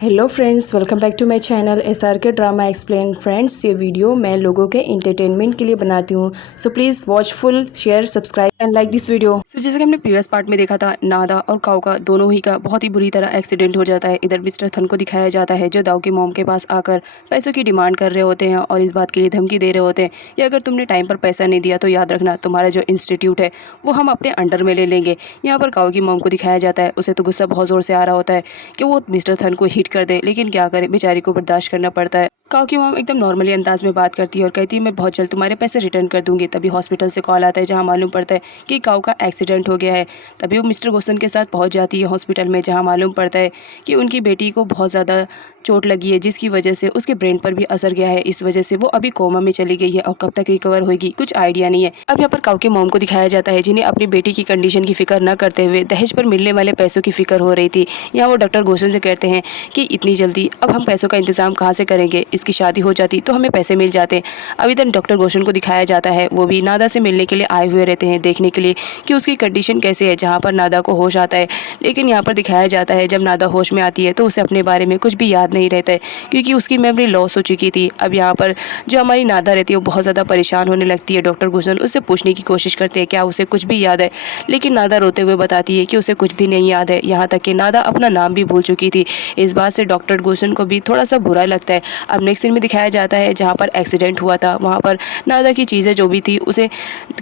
Hello friends, welcome back to my channel SRK drama explain. Friends, ये video मैं लोगों के एंटरटेनमेंट के लिए बनाती हूँ, so please watch full, share, subscribe and like this video. So जैसे कि हमने प्रीवियस पार्ट में देखा था, नादा और काऊ का दोनों ही का बहुत ही बुरी तरह एक्सीडेंट हो जाता है। इधर मिस्टर थन को दिखाया जाता है जो दाऊ की मॉम के पास आकर पैसों की डिमांड कर रहे होते हैं और इस बात के लिए धमकी दे रहे होते हैं कि अगर तुमने टाइम पर पैसा नहीं दिया तो याद रखना तुम्हारा जो इंस्टीट्यूट है वो हम अपने अंडर में ले लेंगे। यहाँ पर काऊ की मॉम को दिखाया जाता है, उसे तो गुस्सा बहुत ज़ोर से आ रहा होता है कि वो मिस्टर थन को हिट कर दे, लेकिन क्या करे, बेचारी को बर्दाश्त करना पड़ता है। काऊ की मॉम एकदम नॉर्मली अंदाज में बात करती है और कहती है मैं बहुत जल्द तुम्हारे पैसे रिटर्न कर दूंगी। तभी हॉस्पिटल से कॉल आता है जहां मालूम पड़ता है कि काऊ का एक्सीडेंट हो गया है। तभी वो मिस्टर गोसन के साथ पहुंच जाती है हॉस्पिटल में, जहां मालूम पड़ता है कि उनकी बेटी को बहुत ज़्यादा चोट लगी है, जिसकी वजह से उसके ब्रेन पर भी असर गया है। इस वजह से वो अभी कोमा में चली गई है और कब तक रिकवर होगी कुछ आइडिया नहीं है। अब यहाँ पर काऊ के मॉम को दिखाया जाता है जिन्हें अपनी बेटी की कंडीशन की फिक्र न करते हुए दहेज पर मिलने वाले पैसों की फिक्र हो रही थी। यहाँ वो डॉक्टर गोसन से कहते हैं कि इतनी जल्दी अब हम पैसों का इंतजाम कहाँ से करेंगे, इसकी शादी हो जाती तो हमें पैसे मिल जाते। अब इधर डॉक्टर गोशन को दिखाया जाता है, वो भी नादा से मिलने के लिए आए हुए रहते हैं, देखने के लिए कि उसकी कंडीशन कैसे है। जहाँ पर नादा को होश आता है, लेकिन यहाँ पर दिखाया जाता है जब नादा होश में आती है तो उसे अपने बारे में कुछ भी याद नहीं रहता है, क्योंकि उसकी मेमोरी लॉस हो चुकी थी। अब यहाँ पर जो हमारी नादा रहती है वो बहुत ज़्यादा परेशान होने लगती है। डॉक्टर गोशन उससे पूछने की कोशिश करते हैं क्या उसे कुछ भी याद है, लेकिन नादा रोते हुए बताती है कि उसे कुछ भी नहीं याद है। यहाँ तक कि नादा अपना नाम भी भूल चुकी थी। इस बात से डॉक्टर गोशन को भी थोड़ा सा बुरा लगता है। अब नेक्स्ट सीन में दिखाया जाता है जहाँ पर एक्सीडेंट हुआ था, वहाँ पर नादा की चीज़ें जो भी थी उसे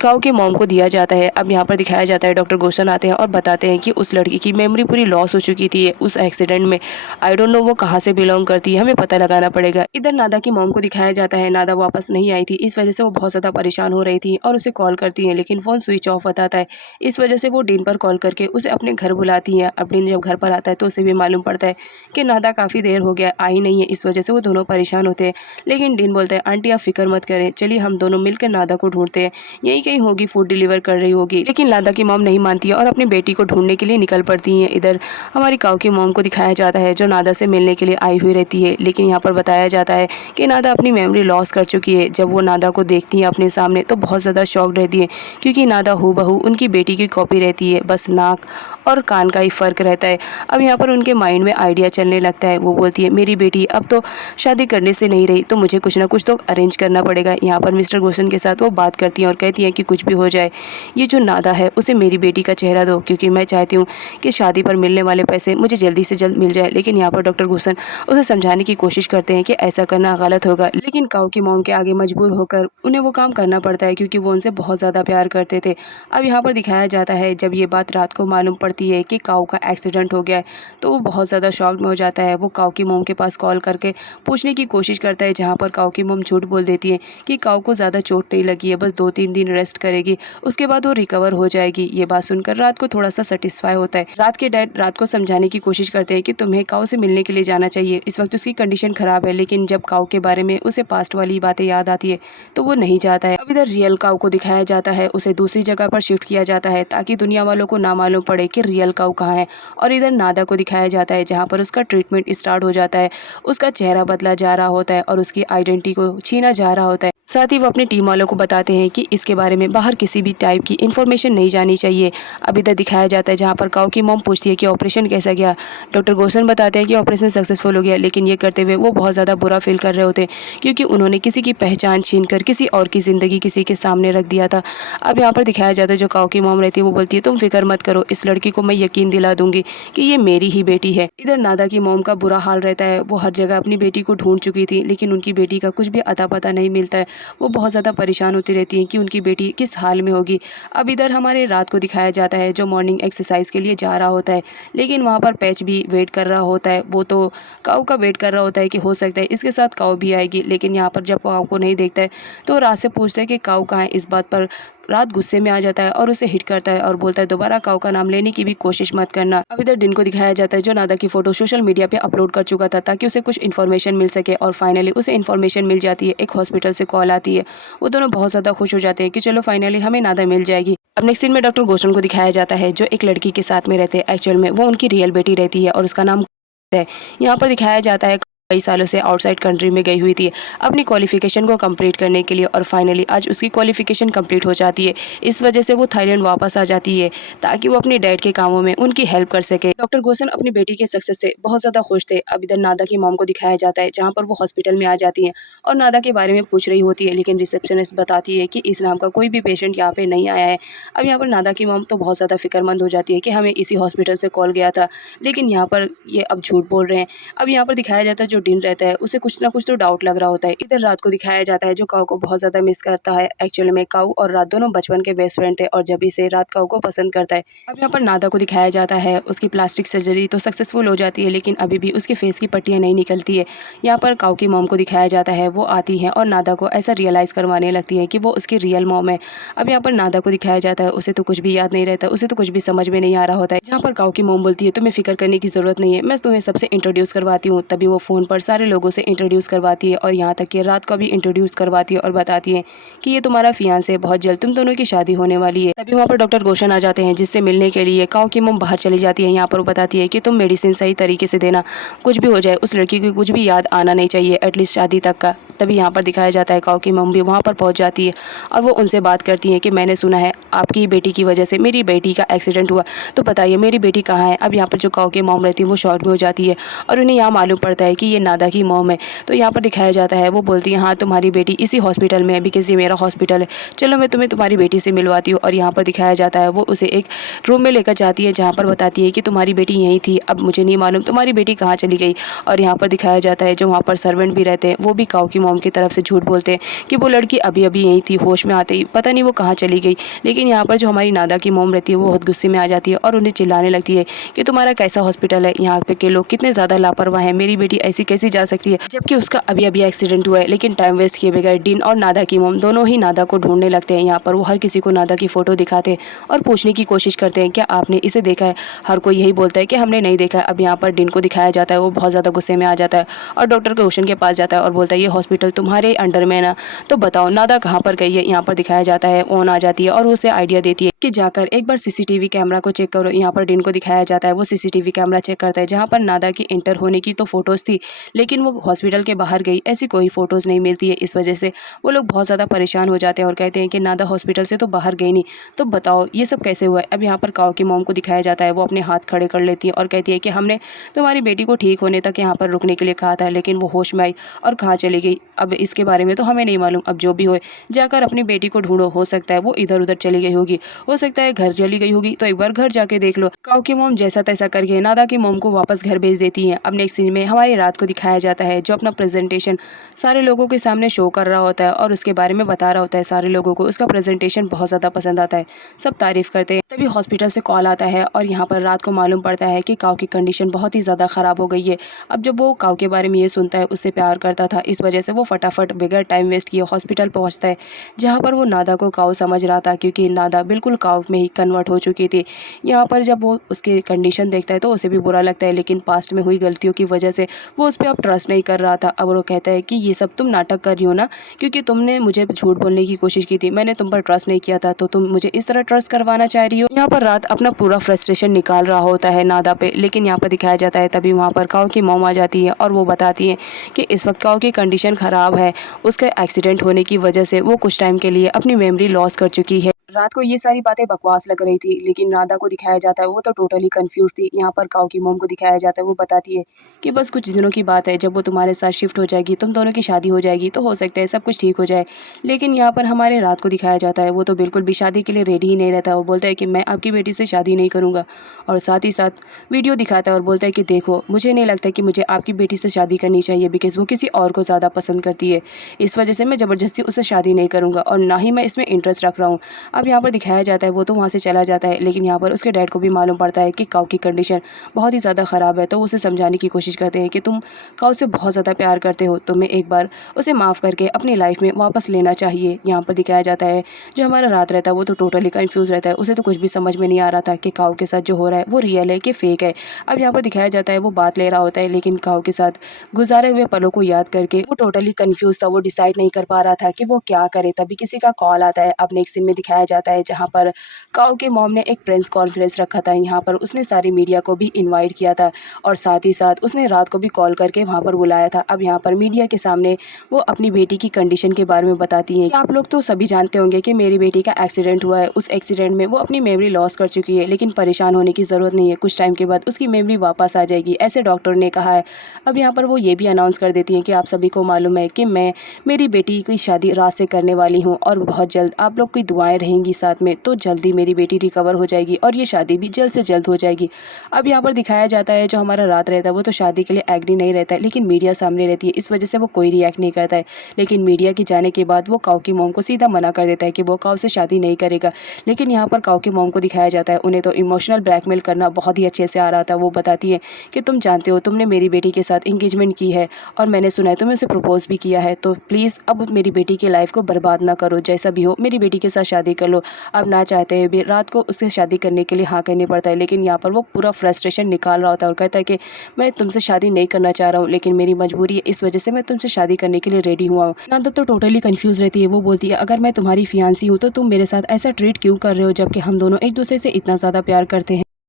काऊ के मॉम को दिया जाता है। अब यहाँ पर दिखाया जाता है डॉक्टर गोशन आते हैं और बताते हैं कि उस लड़की की मेमोरी पूरी लॉस हो चुकी थी उस एक्सीडेंट में। आई डोंट नो वो कहाँ से बिलोंग करती है, हमें पता लगाना पड़ेगा। इधर नादा की मॉम को दिखाया जाता है, नादा वापस नहीं आई थी, इस वजह से वो बहुत ज़्यादा परेशान हो रही थी और उसे कॉल करती है, लेकिन फ़ोन स्विच ऑफ बताता है। इस वजह से वो डीन पर कॉल करके उसे अपने घर बुलाती है। अब डीन जब घर पर आता है तो उसे भी मालूम पड़ता है कि नादा काफ़ी देर हो गया आई नहीं है। इस वजह से वो दोनों परेशान होते हैं, लेकिन डीन बोलते हैं आंटी आप फिक्र मत करें, चलिए हम दोनों मिलकर नादा को ढूंढते हैं, यहीं कहीं होगी, फूड डिलीवर कर रही होगी। लेकिन नादा की मॉम नहीं मानती है और अपनी बेटी को ढूंढने के लिए निकल पड़ती है। इधर हमारी काऊ की मॉम को दिखाया जाता है जो नादा से मिलने के लिए आई हुई रहती है, लेकिन यहाँ पर बताया जाता है कि नादा अपनी मेमोरी लॉस कर चुकी है। जब वो नादा को देखती है अपने सामने तो बहुत ज़्यादा शॉक्ड रहती है, क्योंकि नादा हूबहू उनकी बेटी की कॉपी रहती है, बस नाक और कान का ही फ़र्क रहता है। अब यहाँ पर उनके माइंड में आइडिया चलने लगता है। वो बोलती है मेरी बेटी अब तो शादी करने से नहीं रही, तो मुझे कुछ ना कुछ तो अरेंज करना पड़ेगा। यहाँ पर मिस्टर गोसन के साथ वो बात करती हैं और कहती हैं कि कुछ भी हो जाए, ये जो नादा है उसे मेरी बेटी का चेहरा दो, क्योंकि मैं चाहती हूँ कि शादी पर मिलने वाले पैसे मुझे जल्दी से जल्द मिल जाए। लेकिन यहाँ पर डॉक्टर गोसन उसे समझाने की कोशिश करते हैं कि ऐसा करना गलत होगा, लेकिन काऊ की मॉम के आगे मजबूर होकर उन्हें वो काम करना पड़ता है, क्योंकि वो उनसे बहुत ज़्यादा प्यार करते थे। अब यहाँ पर दिखाया जाता है जब ये बात रात को मालूम पड़ती है कि काऊ का एक्सीडेंट हो गया है, तो वो बहुत ज़्यादा शॉक में हो जाता है। वो काऊ की मॉम के पास कॉल करके पूछने की कोशिश करता है, जहाँ पर काऊ की मॉम झूठ बोल देती है कि काऊ को ज़्यादा चोट नहीं लगी है, बस 2-3 दिन रेस्ट करेगी, उसके बाद वो रिकवर हो जाएगी। ये बात सुनकर रात को थोड़ा सा सेटिस्फाई होता है। रात के डैड रात को समझाने की कोशिश करते हैं कि तुम्हें काऊ से मिलने के लिए जाना चाहिए, इस वक्त उसकी कंडीशन खराब है, लेकिन जब काऊ के बारे में उसे पास्ट वाली बातें याद आती है तो वो नहीं जाता है। अब इधर रियल काऊ को दिखाया जाता है, उसे दूसरी जगह पर शिफ्ट किया जाता है ताकि दुनिया वालों को ना मालूम पड़े कि रियल काऊ कहाँ है। और इधर नादा को दिखाया जाता है जहाँ पर उसका ट्रीटमेंट स्टार्ट हो जाता है, उसका चेहरा बदला जा रहा होता है और उसकी आइडेंटिटी को छीना जा रहा होता है। साथ ही वो अपनी टीम वालों को बताते हैं कि इसके बारे में बाहर किसी भी टाइप की इन्फॉर्मेशन नहीं जानी चाहिए। अब इधर दिखाया जाता है जहाँ पर काऊ की मॉम पूछती है कि ऑपरेशन कैसा गया। डॉक्टर गोसन बताते हैं कि ऑपरेशन सक्सेसफुल हो गया, लेकिन ये करते हुए वो बहुत ज़्यादा बुरा फील कर रहे होते हैं, क्योंकि उन्होंने किसी की पहचान छीनकर किसी और की ज़िंदगी किसी के सामने रख दिया था। अब यहाँ पर दिखाया जाता है जो काऊ की मॉम रहती है वो बोलती है तुम फिक्र मत करो, इस लड़की को मैं यकीन दिला दूंगी कि ये मेरी ही बेटी है। इधर नादा की मॉम का बुरा हाल रहता है, वो हर जगह अपनी बेटी को ढूंढ चुकी थी, लेकिन उनकी बेटी का कुछ भी अता पता नहीं मिलता है। वो बहुत ज़्यादा परेशान होती रहती हैं कि उनकी बेटी किस हाल में होगी। अब इधर हमारे रात को दिखाया जाता है जो मॉर्निंग एक्सरसाइज के लिए जा रहा होता है, लेकिन वहाँ पर पैच भी वेट कर रहा होता है। वो तो काऊ का वेट कर रहा होता है कि हो सकता है इसके साथ काऊ भी आएगी, लेकिन यहाँ पर जब काऊ को नहीं देखता है तो रात से पूछता है कि काऊ कहाँ है। इस बात पर रात गुस्से में आ जाता है और उसे हिट करता है और बोलता है दोबारा काऊ का नाम लेने की भी कोशिश मत करना। अब इधर दिन को दिखाया जाता है जो नादा की फोटो सोशल मीडिया पे अपलोड कर चुका था ताकि उसे कुछ इन्फॉर्मेशन मिल सके, और फाइनली उसे इन्फॉर्मेशन मिल जाती है। एक हॉस्पिटल से कॉल आती है, वो दोनों बहुत ज़्यादा खुश हो जाते हैं कि चलो फाइनली हमें नादा मिल जाएगी। अब नेक्स्ट सीन में डॉक्टर गोशन को दिखाया जाता है जो एक लड़की के साथ में रहते हैं, एक्चुअल में वो उनकी रियल बेटी रहती है और उसका नाम है। यहाँ पर दिखाया जाता है कई सालों से आउटसाइड कंट्री में गई हुई थी अपनी क्वालिफिकेशन को कंप्लीट करने के लिए, और फाइनली आज उसकी क्वालिफिकेशन कंप्लीट हो जाती है। इस वजह से वो थाईलैंड वापस आ जाती है ताकि वो अपनी डैड के कामों में उनकी हेल्प कर सके। डॉक्टर गोसन अपनी बेटी के सक्सेस से बहुत ज़्यादा खुश थे। अब इधर नादा की मॉम को दिखाया जाता है जहाँ पर वो हॉस्पिटल में आ जाती हैं और नादा के बारे में पूछ रही होती है, लेकिन रिसेप्शनिस्ट बताती है कि इस नाम का कोई भी पेशेंट यहाँ पे नहीं आया है। अब यहाँ पर नादा की मॉम तो बहुत ज़्यादा फिक्रमंद हो जाती है कि हमें इसी हॉस्पिटल से कॉल गया था, लेकिन यहाँ पर ये अब झूठ बोल रहे हैं। अब यहाँ पर दिखाया जाता है जो डिन रहता है उसे कुछ ना कुछ तो डाउट लग रहा होता है। इधर रात को दिखाया जाता है जो काऊ को बहुत ज़्यादा मिस करता है। एक्चुअली में काऊ और रात दोनों बचपन के बेस्ट फ्रेंड थे और जब से रात काऊ को पसंद करता है। अब यहाँ पर नादा को दिखाया जाता है उसकी प्लास्टिक सर्जरी तो सक्सेसफुल हो जाती है, लेकिन अभी भी उसके फेस की पट्टियाँ नहीं निकलती है। यहाँ पर काऊ की मॉम को दिखाया जाता है, वो आती है और नादा को ऐसा रियलाइज़ करवाने लगती है कि वो उसकी रियल मॉम है। अब यहाँ पर नादा को दिखाया जाता है उसे तो कुछ भी याद नहीं रहता, उसे तो कुछ भी समझ में नहीं आ रहा होता है। जहाँ पर काऊ की मॉम बोलती है तुम्हें फिक्र करने की ज़रूरत नहीं है, मैं तुम्हें सबसे इंट्रोड्यूस करवाती हूँ। तभी वो फ़ोन पर सारे लोगों से इंट्रोड्यूस करवाती है और यहाँ तक कि रात को भी इंट्रोड्यूस करवाती है और बताती है कि ये तुम्हारा फियांसे है, बहुत जल्द तुम दोनों की शादी होने वाली है। तभी वहाँ पर डॉक्टर गोशन आ जाते हैं जिससे मिलने के लिए काऊ की मॉम बाहर चली जाती है। यहाँ पर वो बताती है कि तुम मेडिसिन सही तरीके से देना, कुछ भी हो जाए उस लड़की को कुछ भी याद आना नहीं चाहिए एटलीस्ट शादी तक का। तभी यहाँ पर दिखाया जाता है काऊ की मॉम भी वहाँ पर पहुँच जाती है और वो उनसे बात करती है कि मैंने सुना है आपकी बेटी की वजह से मेरी बेटी का एक्सीडेंट हुआ, तो बताइए मेरी बेटी कहाँ है। अब यहाँ पर जो काऊ की मॉम रहती है वो शॉर्ट में हो जाती है और उन्हें यहाँ मालूम पड़ता है कि ये नादा की मॉम है। तो यहाँ पर दिखाया जाता है वो बोलती है हाँ तुम्हारी बेटी इसी हॉस्पिटल में है, बिकॉज ये मेरा हॉस्पिटल है, चलो मैं तुम्हें तुम्हारी बेटी से मिलवाती हूँ। और यहाँ पर दिखाया जाता है वो उसे एक रूम में लेकर जाती है जहाँ पर बताती है कि तुम्हारी बेटी यहीं थी, अब मुझे नहीं मालूम तुम्हारी बेटी कहाँ चली गई। और यहाँ पर दिखाया जाता है जो वहाँ पर सर्वेंट भी रहते हैं वो भी काऊ की मॉम की तरफ से झूठ बोलते हैं कि वो लड़की अभी अभी यहीं थी, होश में आते ही पता नहीं वो कहाँ चली गई। लेकिन यहाँ पर जो हमारी नादा की मॉम रहती है वो बहुत गुस्से में आ जाती है और उन्हें चिल्लाने लगती है कि तुम्हारा कैसा हॉस्पिटल है, यहाँ पे के लोग कितने ज़्यादा लापरवाह हैं, मेरी बेटी ऐसी कैसी जा सकती है जबकि उसका अभी अभी एक्सीडेंट हुआ है। लेकिन टाइम वेस्ट किए बगैर डिन और नादा की मॉम दोनों ही नादा को ढूंढने लगते हैं। यहाँ पर वो हर किसी को नादा की फ़ोटो दिखाते हैं और पूछने की कोशिश करते हैं क्या आपने इसे देखा है। हर कोई यही बोलता है कि हमने नहीं देखा है। अब यहाँ पर डिन को दिखाया जाता है वो बहुत ज़्यादा गुस्से में आ जाता है और डॉक्टर गोशन के पास जाता है और बोलता है ये हॉस्पिटल तुम्हारे अंडर में है ना, तो बताओ नादा कहाँ पर गई है। यहाँ पर दिखाया जाता है ओन आ जाती है और उसे आइडिया देती है कि जाकर एक बार सीसीटीवी कैमरा को चेक करो। यहाँ पर डिन को दिखाया जाता है वो सीसीटीवी कैमरा चेक करता है जहाँ पर नादा की इंटर होने की तो फोटोज़ थी, लेकिन वो हॉस्पिटल के बाहर गई ऐसी कोई फ़ोटोज़ नहीं मिलती है। इस वजह से वो लोग बहुत ज़्यादा परेशान हो जाते हैं और कहते हैं कि नादा हॉस्पिटल से तो बाहर गई नहीं, तो बताओ ये सब कैसे हुआ है। अब यहाँ पर काऊ की मॉम को दिखाया जाता है वो अपने हाथ खड़े कर लेती है और कहती है कि हमने तुम्हारी बेटी को ठीक होने तक यहाँ पर रुकने के लिए कहा था, लेकिन वो होश में आई और कहाँ चली गई अब इसके बारे में तो हमें नहीं मालूम। अब जो भी हो जाकर अपनी बेटी को ढूंढो, हो सकता है वो इधर उधर चली गई होगी, हो सकता है घर चली गई होगी, तो एक बार घर जाके देख लो। काऊ की मॉम जैसा तैसा करके नादा की मॉम को वापस घर भेज देती है। अब नेक्स्ट सीन में हमारी रात को दिखाया जाता है जो अपना प्रेजेंटेशन सारे लोगों के सामने शो कर रहा होता है और उसके बारे में बता रहा होता है सारे लोगों को। उसका प्रेजेंटेशन बहुत ज़्यादा पसंद आता है, सब तारीफ करते हैं। तभी हॉस्पिटल से कॉल आता है और यहाँ पर रात को मालूम पड़ता है कि काऊ की कंडीशन बहुत ही ज़्यादा ख़राब हो गई है। अब जब वो काऊ के बारे में ये सुनता है उससे प्यार करता था, इस वजह से वो फटाफट बगैर टाइम वेस्ट किए हॉस्पिटल पहुँचता है जहाँ पर वो नादा को काऊ समझ रहा था क्योंकि नादा बिल्कुल काऊ में ही कन्वर्ट हो चुकी थी। यहाँ पर जब वो उसकी कंडीशन देखता है तो उसे भी बुरा लगता है, लेकिन पास्ट में हुई गलतियों की वजह से वो उस पर अब ट्रस्ट नहीं कर रहा था। अब वो कहता है कि ये सब तुम नाटक कर रही हो ना, क्योंकि तुमने मुझे झूठ बोलने की कोशिश की थी, मैंने तुम पर ट्रस्ट नहीं किया था, तो तुम मुझे इस तरह ट्रस्ट करवाना चाह रही हो। यहाँ पर रात अपना पूरा फ्रस्ट्रेशन निकाल रहा होता है नादा पे, लेकिन यहाँ पर दिखाया जाता है तभी वहाँ पर काऊ की मॉम आ जाती है और वो बताती है कि इस वक्त काऊ की कंडीशन ख़राब है, उसका एक्सीडेंट होने की वजह से वो कुछ टाइम के लिए अपनी मेमोरी लॉस कर चुकी है। रात को ये सारी बातें बकवास लग रही थी, लेकिन नादा को दिखाया जाता है वो तो टोटली कंफ्यूज थी। यहाँ पर काऊ की मॉम को दिखाया जाता है वो बताती है कि बस कुछ दिनों की बात है, जब वो तुम्हारे साथ शिफ्ट हो जाएगी, तुम दोनों की शादी हो जाएगी, तो हो सकता है सब कुछ ठीक हो जाए। लेकिन यहाँ पर हमारे रात को दिखाया जाता है वो तो बिल्कुल भी शादी के लिए रेडी ही नहीं रहता। वो बोलता है कि मैं आपकी बेटी से शादी नहीं करूँगा, और साथ ही साथ वीडियो दिखाता है और बोलता है कि देखो मुझे नहीं लगता कि मुझे आपकी बेटी से शादी करनी चाहिए, बिकॉज़ वो किसी और को ज़्यादा पसंद करती है, इस वजह से मैं ज़बरदस्ती उससे शादी नहीं करूँगा और ना ही मैं इसमें इंटरेस्ट रख रहा हूँ। अब यहाँ पर दिखाया जाता है वो तो वहाँ से चला जाता है, लेकिन यहाँ पर उसके डैड को भी मालूम पड़ता है कि काऊ की कंडीशन बहुत ही ज़्यादा ख़राब है, तो उसे समझाने की कोशिश करते हैं कि तुम काऊ से बहुत ज़्यादा प्यार करते हो, तुम्हें एक बार उसे माफ़ करके अपनी लाइफ में वापस लेना चाहिए। यहाँ पर दिखाया जाता है जो हमारा रात रहता है वो तो टोटली कन्फ्यूज़ रहता है, उसे तो कुछ भी समझ में नहीं आ रहा था कि काऊ के साथ जो हो रहा है वो रियल है कि फेक है। अब यहाँ पर दिखाया जाता है वो बात ले रहा होता है, लेकिन काऊ के साथ गुजारे हुए पलों को याद करके वो टोटली कन्फ्यूज़ था, वो डिसाइड नहीं कर पा रहा था कि वो क्या करे। तभी किसी का कॉल आता है। अब नेक्स्ट सीन में दिखाया जाता है जहाँ पर काओ के मॉम ने एक प्रेस कॉन्फ्रेंस रखा था। यहाँ पर उसने सारी मीडिया को भी इनवाइट किया था और साथ ही साथ उसने रात को भी कॉल करके वहाँ पर बुलाया था। अब यहाँ पर मीडिया के सामने वो अपनी बेटी की कंडीशन के बारे में बताती हैं। आप लोग तो सभी जानते होंगे कि मेरी बेटी का एक्सीडेंट हुआ है। उस एक्सीडेंट में वो अपनी मेमोरी लॉस कर चुकी है, लेकिन परेशान होने की ज़रूरत नहीं है, कुछ टाइम के बाद उसकी मेमोरी वापस आ जाएगी, ऐसे डॉक्टर ने कहा है। अब यहाँ पर वो ये भी अनाउंस कर देती हैं कि आप सभी को मालूम है कि मैं मेरी बेटी की शादी रात से करने वाली हूँ और बहुत जल्द आप लोग की दुआएं रहेंगी साथ में, तो जल्दी मेरी बेटी रिकवर हो जाएगी और ये शादी भी जल्द से जल्द हो जाएगी। अब यहाँ पर दिखाया जाता है जो हमारा रात रहता है वो तो शादी के लिए एग्री नहीं रहता है, लेकिन मीडिया सामने रहती है, इस वजह से वो कोई रिएक्ट नहीं करता है। लेकिन मीडिया के जाने के बाद वो काओ की मॉम को सीधा मना कर देता है कि वो काओ से शादी नहीं करेगा। लेकिन यहाँ पर काओ की मॉम को दिखाया जाता है उन्हें तो इमोशनल ब्लैकमेल करना बहुत ही अच्छे से आ रहा था। वो बताती है कि तुम जानते हो तुमने मेरी बेटी के साथ इंगेजमेंट की है और मैंने सुना है तुमने उसे प्रपोज भी किया है, तो प्लीज़ अब मेरी बेटी की लाइफ को बर्बाद ना करो, जैसा भी हो मेरी बेटी के साथ शादी कर लो। अब ना चाहते हुए भी रात को उससे शादी करने के लिए हाँ कहनी पड़ता है, लेकिन यहाँ पर वो पूरा फ्रस्ट्रेशन निकाल रहा होता है और कहता है कि मैं तुमसे शादी नहीं करना चाह रहा हूँ, लेकिन मेरी मजबूरी है, इस वजह से मैं तुमसे शादी करने के लिए रेडी हुआ हूँ। नंदा तो टोटली कंफ्यूज रहती है। वो बोलती है अगर मैं तुम्हारी फियांसी हूँ तो तुम मेरे साथ ऐसा ट्रीट क्यों कर रहे हो, जबकि हम दोनों एक दूसरे से इतना ज़्यादा प्यार करते हैं।